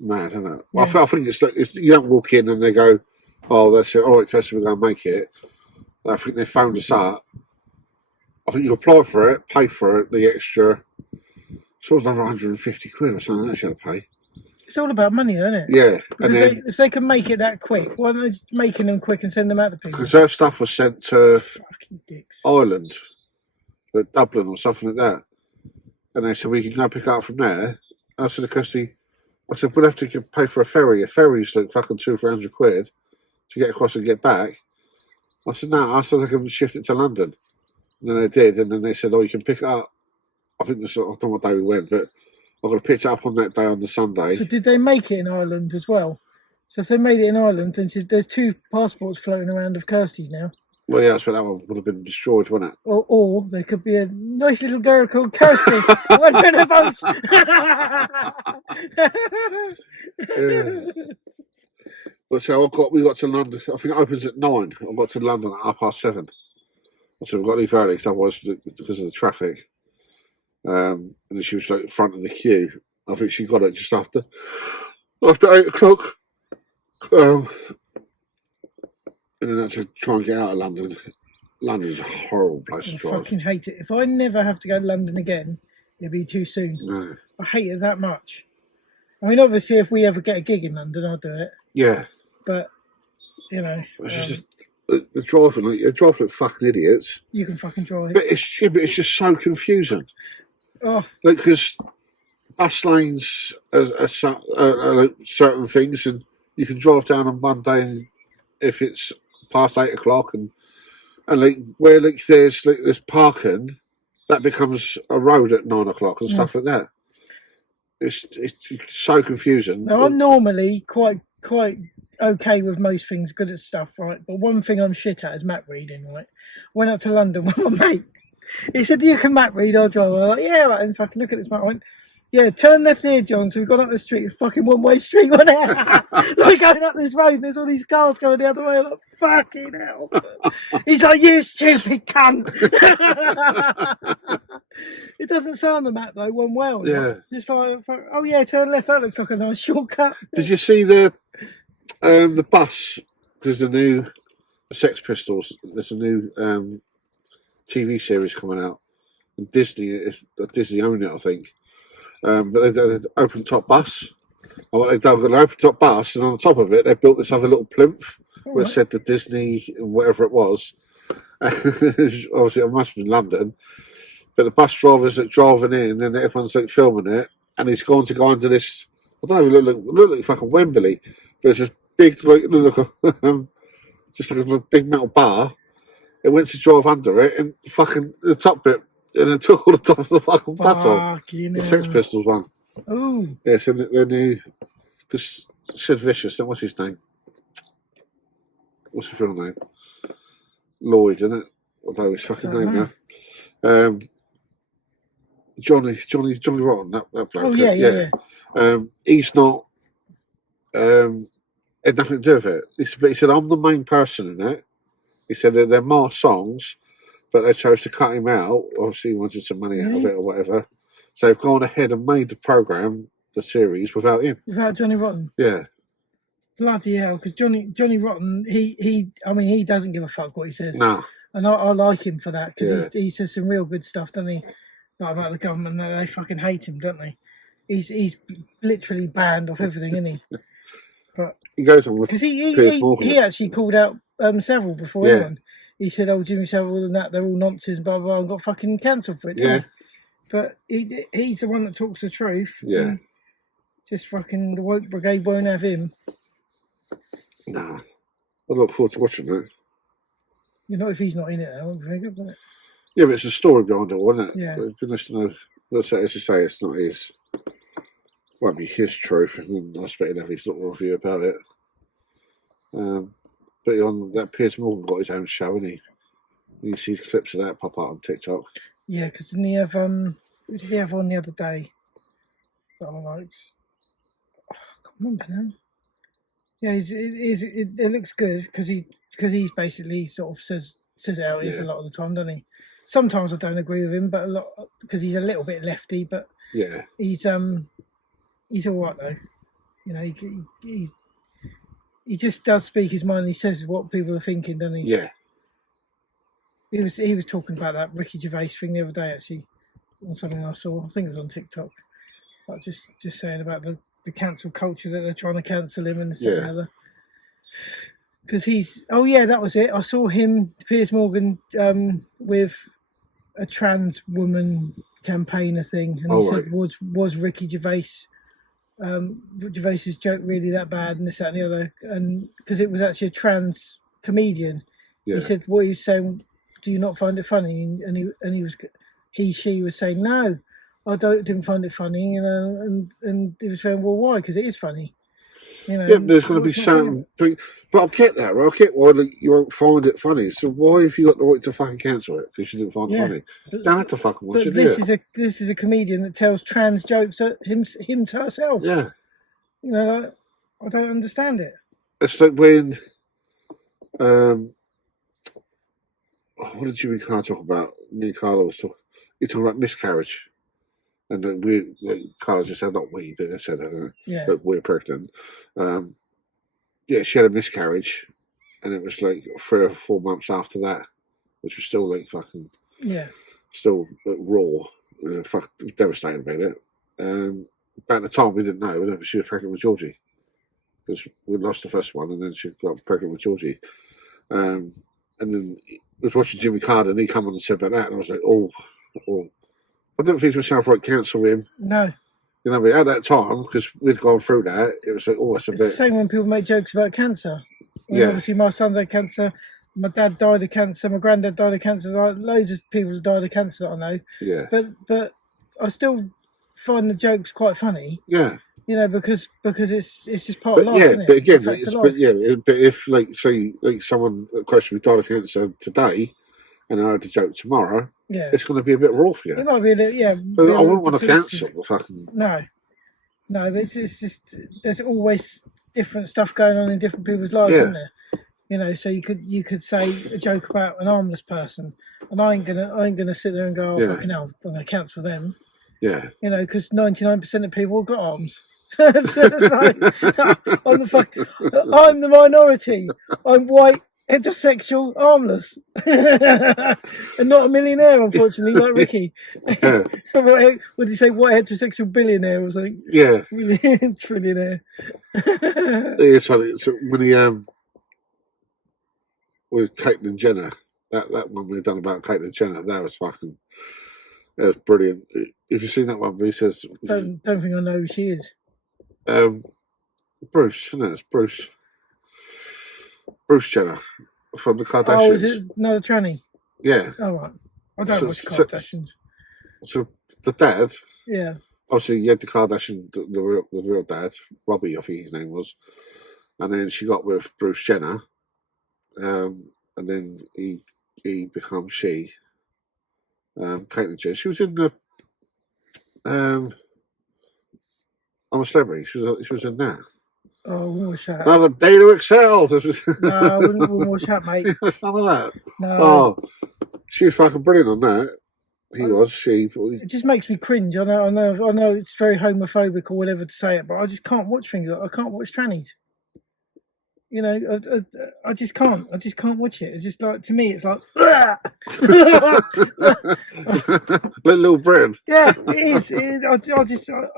Mad, isn't it? Yeah. I think it's you don't walk in and they go, "Oh, that's it. All right, Kirsty, we're going to make it." I think they phoned us up. I think you apply for it, pay for it, the extra. So it's another 150 quid or something that you had to pay. It's all about money, isn't it? Yeah. And if they can make it that quick, why aren't they just making them quick and send them out to people? Because her stuff was sent to fucking dicks. Ireland, like Dublin or something like that. And they said, we can go pick it up from there. I said, we'll have to pay for a ferry. A ferry's like fucking 200-300 quid to get across and get back. I said, no, I said I can shift it to London. And then they did, and then they said, you can pick it up. I think I don't know what day we went, but I'm going to pick it up on that day on the Sunday. So did they make it in Ireland as well? So if they made it in Ireland, then there's 2 passports floating around of Kirsty's now. Well, yeah, but that one would have been destroyed, wouldn't it? Or there could be a nice little girl called Kirsty. One for the vote. Yeah. But so we got to London. I think it opens at 9. I got to London at 7:30. So we got to leave early, because otherwise, because of the traffic. And then she was like in front of the queue. I think she got it just after 8:00. And then had to try and get out of London. London's a horrible place to drive. I fucking hate it. If I never have to go to London again, it'd be too soon. No. I hate it that much. I mean, obviously, if we ever get a gig in London, I'll do it. Yeah. But, you know. It's just the driving, they drive like fucking idiots. You can fucking drive. But it's just so confusing. Oh. Like, because bus lanes are certain things, and you can drive down on Monday if it's past 8:00, and like where like there's parking, that becomes a road at 9:00 and stuff like that. It's so confusing. Now, I'm normally quite okay with most things, good at stuff, right? But one thing I'm shit at is map reading, right? Went up to London with my mate. He said, "You can map read, I'll drive." I was like, "Yeah, right." And fucking look at this map. I went, "Yeah, turn left here, John." So we got up the street, it's fucking one-way street, wasn't it? Like going up this road, and there's all these cars going the other way. I'm like, fucking hell. He's like, "You stupid cunt." It doesn't say on the map though, one way. Yeah. Just like, oh yeah, turn left. That looks like a nice shortcut. Did you see the bus? There's a new Sex Pistols. There's a new TV series coming out. And Disney own it, I think. But they've got an open top bus. And what they've done, they've got an open top bus, and on the top of it, they built this other little plinth where it said the Disney and whatever it was. Obviously, it must have been London. But the bus drivers are driving in, and everyone's like filming it, and he's going to go under this. I don't know, it look like fucking Wembley, but it's this big, like, just like a big metal bar. It went to drive under it, and fucking the top bit, and it took all the top of the fucking bus off. The Sex Pistols one. Oh. Yeah, so the new, because Sid Vicious, then what's his name? What's his real name? Lloyd, isn't it? Although his fucking name now. Johnny Rotten, that bloke. Oh yeah. He's not had nothing to do with it. He said, "I'm the main person in it." He said that there are more songs, but they chose to cut him out. Obviously, he wanted some money out of it or whatever. So they've gone ahead and made the programme, the series, without him. Without Johnny Rotten? Yeah. Bloody hell, because Johnny Rotten, he doesn't give a fuck what he says. No. And I like him for that, because he says some real good stuff, doesn't he? Like about the government, they fucking hate him, don't they? He's literally banned off everything, isn't he? But he goes on with because he actually called out Savile before everyone. He said, "Oh, Jimmy Savile and that, they're all nonsense, blah blah," and got fucking cancelled for it. Yeah. But he's the one that talks the truth. Yeah. Just fucking the woke brigade won't have him. Nah. I look forward to watching that. You know, if he's not in it, that would be very good, wouldn't it? Yeah, but it's a story behind it, wasn't it? Yeah. But goodness knows, as you say, it's not his. Won't be his truth, and I expect he'll have his little review about it. But on that, Piers Morgan got his own show, hasn't he? You see clips of that pop up on TikTok. Yeah, because didn't he have who did he have on the other day? That I liked. I can't remember now. Yeah, it looks good because he's basically sort of says it how it is a lot of the time, doesn't he? Sometimes I don't agree with him, but a lot because he's a little bit lefty. But yeah, he's all right though. You know, he just does speak his mind. He says what people are thinking, doesn't he? Yeah. He was talking about that Ricky Gervais thing the other day, actually, on something I saw. I think it was on TikTok. Like just saying about the cancel culture that they're trying to cancel him and this and the other. Because that was it. I saw him, Piers Morgan, with a trans woman campaigner thing, and he said, "Was Ricky Gervais, Gervais's joke really that bad?" And this, that, and the other, and because it was actually a trans comedian, he said, "What he was saying, do you not find it funny?" And she was saying, "No, I didn't find it funny," you know, and he was saying, "Well, why? Because it is funny." You know, Yeah, there's going to be what's not funny? certain things. But I get that, right? I get why you won't find it funny. So why have you got the right to fucking cancel it? Because you didn't find it Yeah. funny. But, You don't have to fucking watch but it, this do is a comedian that tells trans jokes at him to herself. you? Yeah. You know, like, I don't understand it. It's like when, what did Jimmy Carr talk about? Me and Carla was talking. He talking about miscarriage, and then Carla just said, not we, but they said Yeah. that we're pregnant. Yeah, she had a miscarriage, and it was like 3 or 4 months after that, which was still like fucking, Yeah. still like, raw. Devastated about it. About the time we didn't know that she was pregnant with Georgie, because we lost the first one, and then she got pregnant with Georgie. And then I was watching Jimmy Carr, and he come on and said about that, and I was like, oh. I didn't think to myself, right, cancel him. No. You know, but at that time, because we'd gone through that, it was like, oh, it's a It's bit. the same when people make jokes about cancer. Yeah. Obviously, my son's had cancer. My dad died of cancer. My granddad died of cancer. Like, loads of people have died of cancer that I know. Yeah. But I still find the jokes quite funny. Yeah. You know, because it's just part of life, yeah, isn't it? but again, but if like say like someone question died of cancer today, and I heard the joke tomorrow, yeah, it's going to be a bit raw for you. It might be But I wouldn't want to cancel the fucking. No, but it's just there's always different stuff going on in different people's lives, isn't there? You know, so you could say a joke about an armless person, and I ain't gonna sit there and go, oh, fucking hell, I'm gonna cancel them. Yeah. You know, because 99% of people have got arms. So like, I'm the minority. I'm white, heterosexual, armless, and not a millionaire, unfortunately, like Ricky. Yeah. What did he say? White heterosexual billionaire or something? Yeah. Trillionaire. It's funny. So when he with Caitlyn Jenner, that one we done about Caitlyn Jenner, that was brilliant. If you've seen that one, he says, don't think I know who she is. Bruce, isn't it? It's Bruce Jenner from the Kardashians. Oh, is it another tranny? Yeah. Oh, right. I don't watch Kardashians. So the dad. Yeah. Obviously, you had the Kardashian, the real dad, Robbie, I think his name was, and then she got with Bruce Jenner, and then he becomes she. Caitlyn Jenner. She was in the. I'm a Celebrity. She was in that. Oh, I wouldn't watch that. Another day to excel. No, I wouldn't watch that, mate. Some of that. No. Oh, she was fucking brilliant on that. It just makes me cringe. I know it's very homophobic or whatever to say it, but I just can't watch things. I can't watch trannies. You know, I just can't. I just can't watch it. It's just like, to me, it's like Little Britain. Yeah, it is. I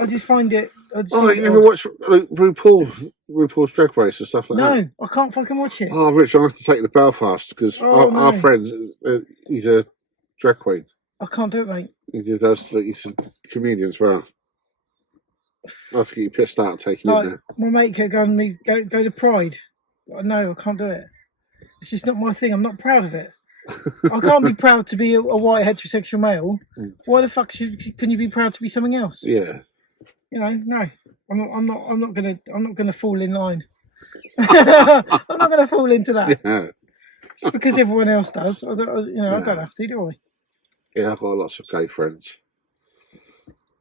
just find it. You ever watch RuPaul's Drag Race and stuff like that? No, I can't fucking watch it. Oh, Rich, I have to take you to Belfast because our friend, he's a drag queen. I can't do it, mate. He's a comedian as well. I have to get you pissed out and take you in there. My mate kept going to me, go to Pride. No, I can't do it. It's just not my thing. I'm not proud of it. I can't be proud to be a white heterosexual male. Why the fuck can you be proud to be something else? Yeah. You know, no. I'm not gonna fall in line. I'm not gonna fall into that. Yeah. Just because everyone else does. I don't have to, do I? Yeah, I've got lots of gay friends.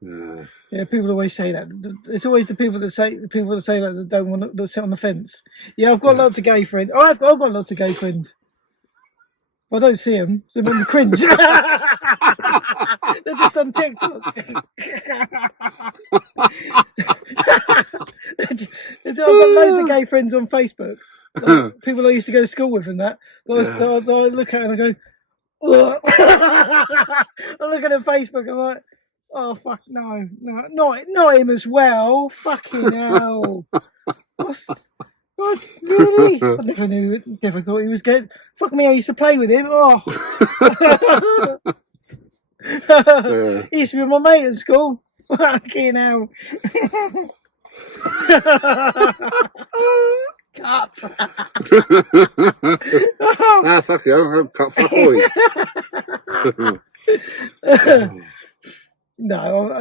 Yeah, people always say that. It's always the people that say that don't want to sit on the fence. Yeah, I've got lots of gay friends. I've got lots of gay friends. I don't see them. So they make me cringe. They're just on TikTok. I've got loads of gay friends on Facebook. Like, people I used to go to school with and that. I look at and I go, I look at their Facebook and I'm like, oh fuck no, not him as well. Fucking hell. What, really? I never thought he was good. Fuck me, I used to play with him. Oh. He used to be my mate at school. Fucking hell. Cut. Fuck you, I'm cut for you. No,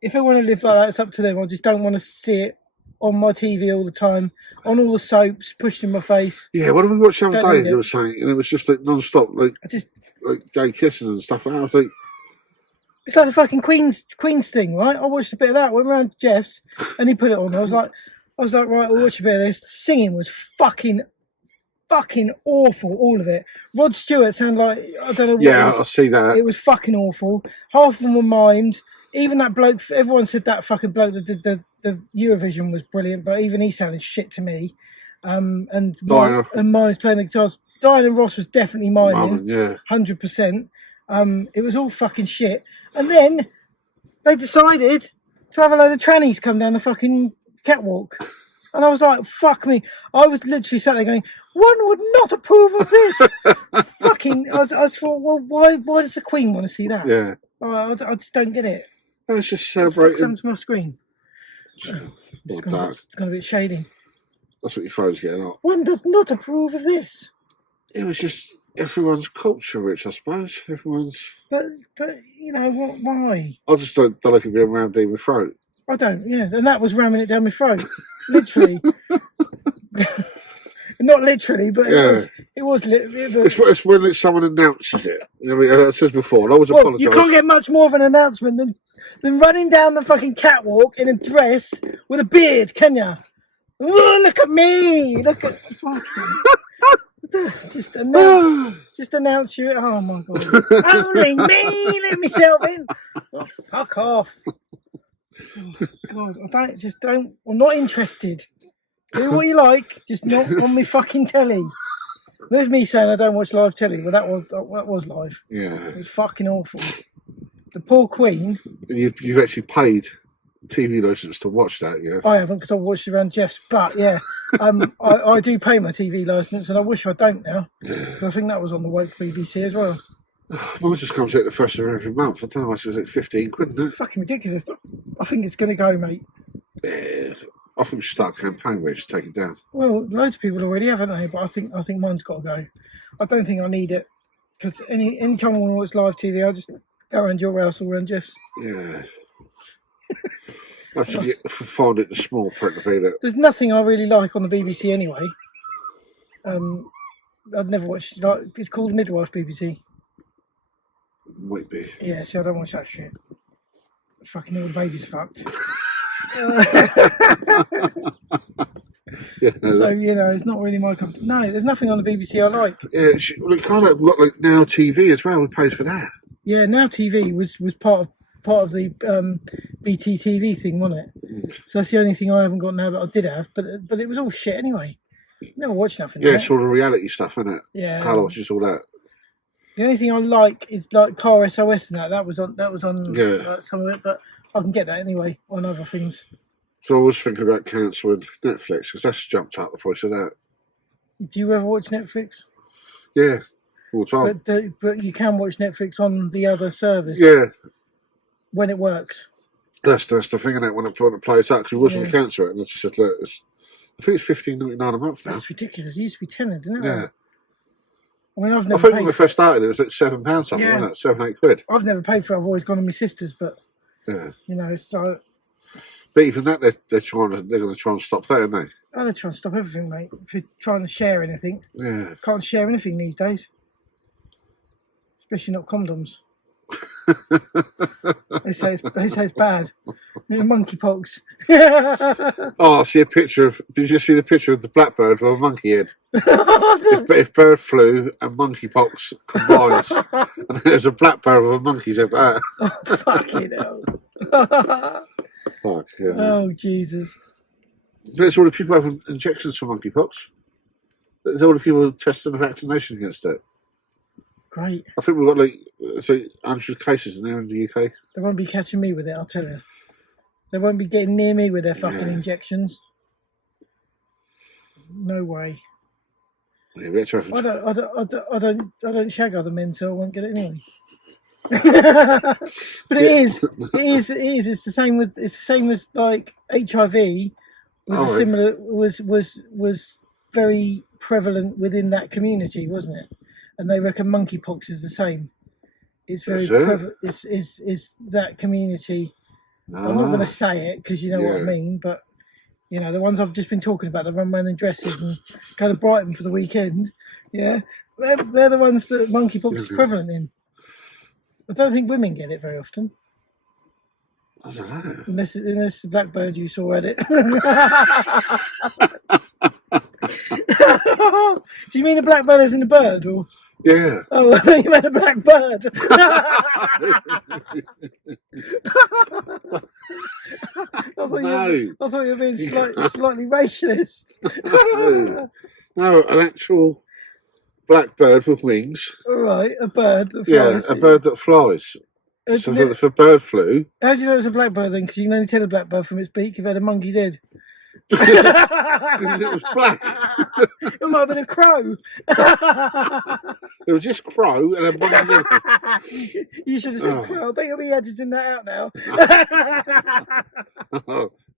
if they want to live like that, it's up to them. I just don't want to see it on my TV all the time, on all the soaps, pushed in my face. Yeah, what did we watch the other Don't day? need They it. were saying, and it was just like non-stop, like gay kissing and stuff like that. I was like, It's like the fucking Queen's thing, right? I watched a bit of that. Went round to Jeff's, and he put it on. I was like, right, we'll watch a bit of this. The singing was fucking awful, all of it. Rod Stewart sounded like, I don't know what. yeah, I see that. It was fucking awful. Half of them were mimed. Even that bloke, everyone said that fucking bloke that did the Eurovision was brilliant, but even he sounded shit to me. And Mimes playing the guitars. Diana Ross was definitely miming, yeah, 100%. It was all fucking shit. And then they decided to have a load of trannies come down the fucking catwalk. And I was like, fuck me. I was literally sat there going, one would not approve of this. Fucking, I thought, well, why does the Queen want to see that? Yeah. I just don't get it. It's just celebrating. What's to my screen? It's gone a bit shady. That's what your phone's getting up. One does not approve of this. It was just everyone's culture, Rich, I suppose. Everyone's. But you know, why? I just don't like it being rammed down my throat. I don't, yeah. And that was ramming it down my throat. Literally. Not literally, but it was it's when someone announces it. You know what I mean? I said before, and I always apologise. You can't get much more of an announcement than running down the fucking catwalk in a dress with a beard, can you? Oh, look at me! Look at just announce you. Oh my god! Only me. Let myself in. Oh, fuck off! Oh, god, I'm not interested. Do what you like, just not on me fucking telly. There's me saying I don't watch live telly. Well, that was live. Yeah. It was fucking awful. The poor Queen. You've actually paid TV license to watch that, yeah? I haven't, because I watched it around Jeff's. But yeah, I do pay my TV license, and I wish I don't now. I think that was on the woke BBC as well. Mine just comes out the first of every month. I don't know how much it was, like 15 quid, isn't it? It's fucking ridiculous. I think it's going to go, mate. Yeah. I think we should start a campaign where we should take it down. Well, loads of people already, haven't they? But I think mine's got to go. I don't think I need it, because any time I want to watch live TV, I'll just go around your house or around Jeff's. Yeah. I should find it the small print to be that. There's nothing I really like on the BBC anyway. I'd never watched. It's called Midwife BBC. Might be. Yeah, see, I don't watch that shit. Fucking all the babies are fucked. Yeah, so you know, it's not really my cup. No, there's nothing on the BBC I like. Yeah, we've got like Now TV as well. We pays for that. Yeah, Now TV was part of the BT TV thing, wasn't it? Mm. So that's the only thing I haven't got now that I did have. But it was all shit anyway. Never watched nothing. Yeah, it's all the reality stuff, isn't it? Yeah. Carla watches all that. The only thing I like is like Car SOS and that. That was on Yeah. some of it, but I can get that anyway on other things. So I was thinking about cancelling Netflix because that's jumped up the price of that. Do you ever watch Netflix? Yeah, all the time. But you can watch Netflix on the other service. Yeah. When it works. That's the thing, isn't it? When it plays out, because we wasn't going to cancel it, and it's just like, I think it's $15.99 a month now. That's ridiculous. It used to be $10, didn't it? Yeah. I mean, I've never. I think when we first started, it was like £7 something, wasn't it? 7-8 quid. I've never paid for it. I've always gone to my sister's, but yeah, you know, so. But even that, they're going to try and stop that, aren't they? Oh, they're trying to stop everything, mate. If you're trying to share anything, yeah, can't share anything these days, especially not condoms. They say it's bad. Monkeypox. Oh, I see a picture of. Did you see the picture of the blackbird with a monkey head? if bird flu and monkeypox combines, and there's a blackbird with a monkey's head. Oh, fucking hell. Fuck, yeah. Oh, Jesus. There's all the people having injections for monkeypox. There's all the people testing the vaccination against it. Great. I think we've got like 100 cases in there in the UK. They won't be catching me with it, I'll tell you. They won't be getting near me with their fucking injections. No way. Yeah, we had to have I don't shag other men, so I won't get it anyway. But it is. It's the same as like HIV. Was very prevalent within that community, wasn't it? And they reckon monkeypox is the same. It's very prevalent. It's that community. I'm not going to say it because you know what I mean, but You know, the ones I've just been talking about, the run man in dresses and go to Brighton for the weekend. Yeah, they're the ones that monkeypox is prevalent in. I don't think women get it very often. I don't know. Unless the blackbird you saw had it. Do you mean a blackbird as in a bird, or? Yeah. Oh, I thought you meant a blackbird. I thought you were being slightly racist. No, an actual blackbird with wings. All right, a bird that flies. Yeah, a bird that flies. So if a bird flew... How do you know it's a blackbird then? Because you can only tell a blackbird from its beak if it had a monkey's head. Because it was black. It might have been a crow. It was just crow and a monkey's head. You should have said crow. I bet you'll be editing that out now.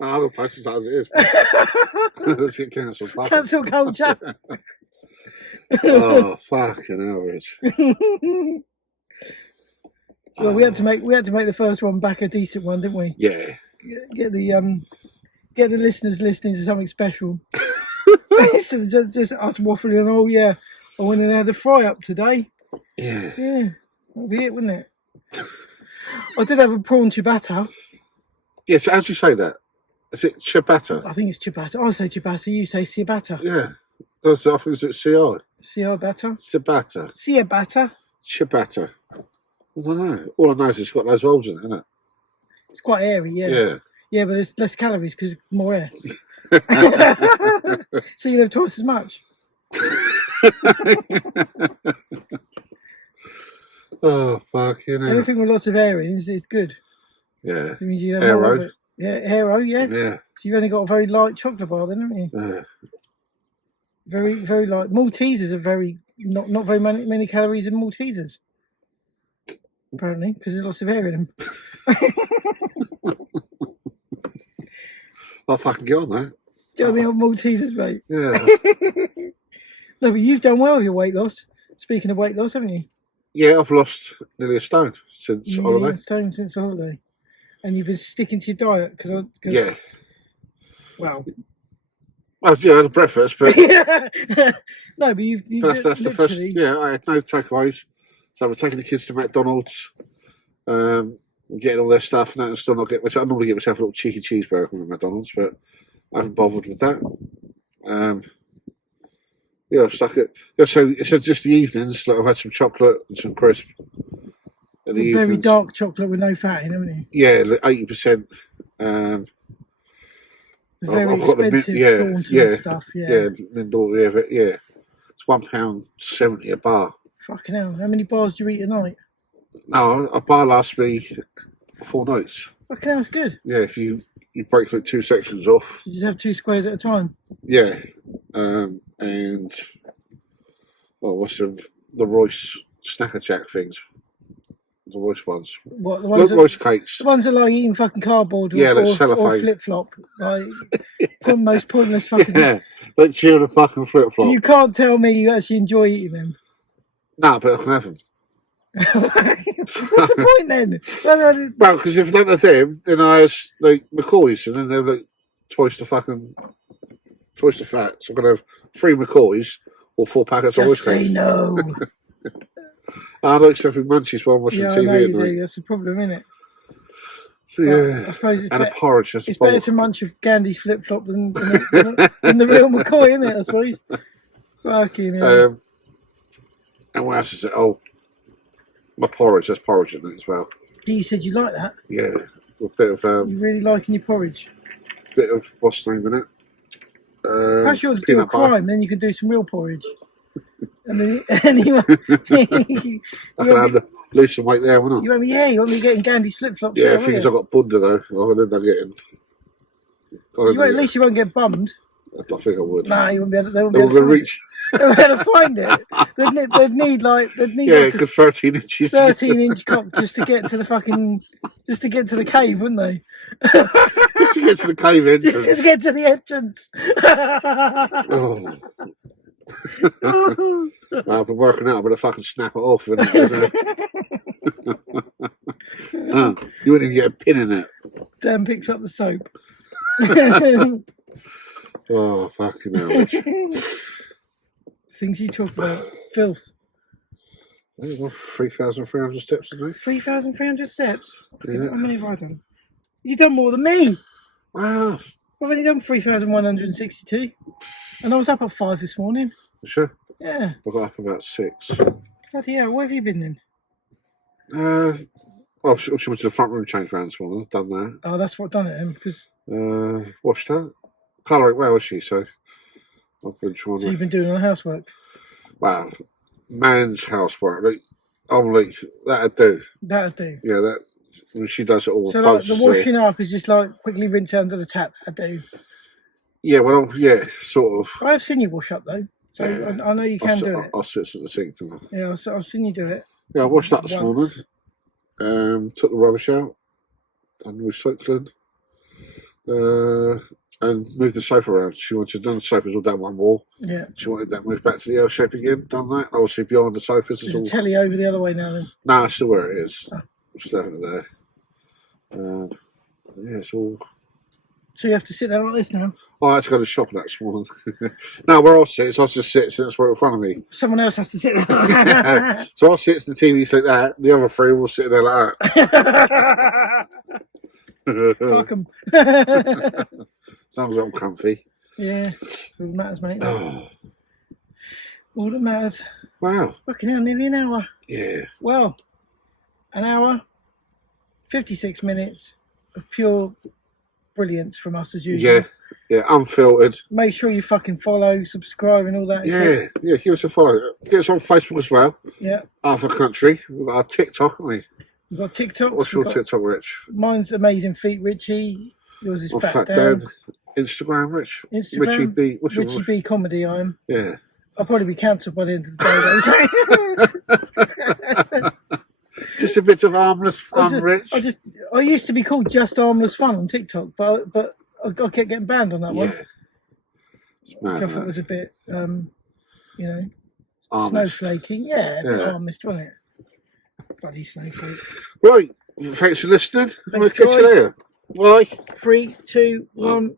I'll post it as it is. Let's get cancelled. Cancel culture. Oh, fucking hell, Rich. Well, we had to make the first one back a decent one, didn't we? Yeah. Get the listeners listening to something special. Instead of just us waffling on. Oh yeah, I went and had a fry up today. Yeah. Yeah, that'd be it, wouldn't it? I did have a prawn ciabatta. Yeah. So how do you say that? Is it ciabatta? I think it's ciabatta. I say ciabatta. You say ciabatta. Yeah. I think it's CI. Ciabatta. Ciabatta. Ciabatta. Ciabatta. I don't know. All I know is it's got those rolls in it, isn't it? It's quite airy, yeah. Yeah. Yeah, but it's less calories because more air. So you have twice as much. Oh, fuck, you know. Anything with lots of air in is good. Yeah. It means you have Aero. more of it. Yeah, aero, yeah. Yeah. So you've only got a very light chocolate bar then, haven't you? Yeah. Very, very light. Maltesers are very not very many calories in Maltesers. Apparently, because there's lots of air in them. I'll fucking get on that. Get on the old Maltesers, mate. Yeah. No, but you've done well with your weight loss. Speaking of weight loss, haven't you? Yeah, I've lost nearly a stone since holiday. A stone since holiday. And you've been sticking to your diet? Yeah. Well, yeah, I had a breakfast, but... No, but you've that's the first... Yeah, I had no takeaways. So I'm taking the kids to McDonald's, getting all their stuff, and that, and still not getting... I normally get myself a little cheeky cheeseburger from McDonald's, but I haven't bothered with that. Yeah, I've stuck it. Yeah, so just the evenings, like I've had some chocolate and some crisp. Very dark chocolate with no fat in, haven't you? Yeah, like 80%. Very expensive Thornton stuff, yeah. Yeah, Lindor, yeah. It's £1.70 a bar. Fucking hell, how many bars do you eat a night? No, a bar lasts me 4 nights. Fucking hell, that's good. Yeah, if you break like 2 sections off. You just have 2 squares at a time? Yeah. And, well, what's the Royce Snacker Jack things? The Royce ones. What, the ones Royce cakes. The ones that like eating fucking cardboard or flip-flop. Like, most pointless fucking... Yeah, like chewing a fucking flip-flop. You can't tell me you actually enjoy eating them. No, but I can have them. What's the point then? Well, because if I don't have them, then I have like McCoys, and then they're like twice the fat. So I'm gonna have 3 McCoys or 4 packets of Royce cakes. Just say no. I like having munchies while I'm watching TV. I know you do. That's the problem, isn't it? So, yeah. I suppose it's a porridge. It's better to munch of Gandhi's flip-flop than the real McCoy, isn't it? I suppose. Fucking hell. And what else is it? Oh, my porridge. There's porridge in it as well. You said you like that? Yeah. A bit of... you really liking your porridge? Bit of... What's the name in it? Perhaps you ought to do a crime, then you can do some real porridge. And then you lose some weight there, wouldn't I? You won't be getting Gandhi's flip-flops. Yeah, the thing is, I got bunda though. I'll end up getting... At least you won't get bummed. I think I would. Nah, you won't be able to... They won't be able to reach... They won't be able to find it. They'd need yeah, because 13 inches. 13-inch cock just to get to the fucking... Just to get to the cave, wouldn't they? Just to get to the cave entrance. Just to get to the entrance. Oh. I've been working out, I'm going to fucking snap it off. You wouldn't even get a pin in it. Dan picks up the soap. Oh, fucking hell, Rich. Things you talk about. Filth. 3,300 steps a day. 3,300 steps? Yeah. How many have I done? You've done more than me! Wow. I've only done 3,162. And I was up at 5 this morning. Sure. Yeah. I got up about 6. Bloody hell, where have you been then? Well, she went to the front room change round this morning. I've done that. Oh, that's what done it then, because... Washed that. Colouring well, was she? So I've been trying So you've been doing all the housework? Wow. Man's housework. Like, I'm like, that'd do. That'd do. Yeah, that... When she does it all. So like, the washing up is just like quickly rinse under the tap. I do. Yeah, well, yeah, sort of. I have seen you wash up though, so yeah. I know you can do it. I'll sit at the sink. Yeah, I've seen you do it. Yeah, I washed that this morning. Took the rubbish out, done recycling, and moved the sofa around. She wanted done the sofas all down one wall. Yeah. She wanted that moved back to the L shape again. Done that. Obviously behind the sofas. Is the telly over the other way now then? No, it's still where it is. Oh. Still having it there. Yeah, it's all. So you have to sit there like this now? Oh, I had to go to the shop this morning. No, where I'll sit, I'll just sit since it's right in front of me. Someone else has to sit there. So I'll sit to the TV like that. The other three will sit there like that. Fuck them. As long as I'm comfy. Yeah, that's all that matters, mate. All that matters. Wow. Fucking hell, nearly an hour. Yeah. Well, an hour, 56 minutes of pure brilliance from us as usual. Yeah, unfiltered. Make sure you fucking follow, subscribe and all that. Yeah, yeah, give us a follow. Get us on Facebook as well. Yeah. Half a country. We've got our TikTok, haven't we? We've got TikTok. What's your TikTok, Rich? Mine's Amazing Feet Richie. Yours is Fatt Dan. Instagram, Rch. Instagram. Richie B. What's your Richie B Comedy, I am. Yeah. I'll probably be cancelled by the end of the day, though. Just a bit of harmless fun, Rich. I used to be called Just Harmless Fun on TikTok, but I kept getting banned on that one. Mad, which I thought was a bit, snowflakey. Yeah, harmless, wasn't it? Bloody snowflakes. Right, thanks for listening. We'll catch you later. Bye. 3, 2, 1.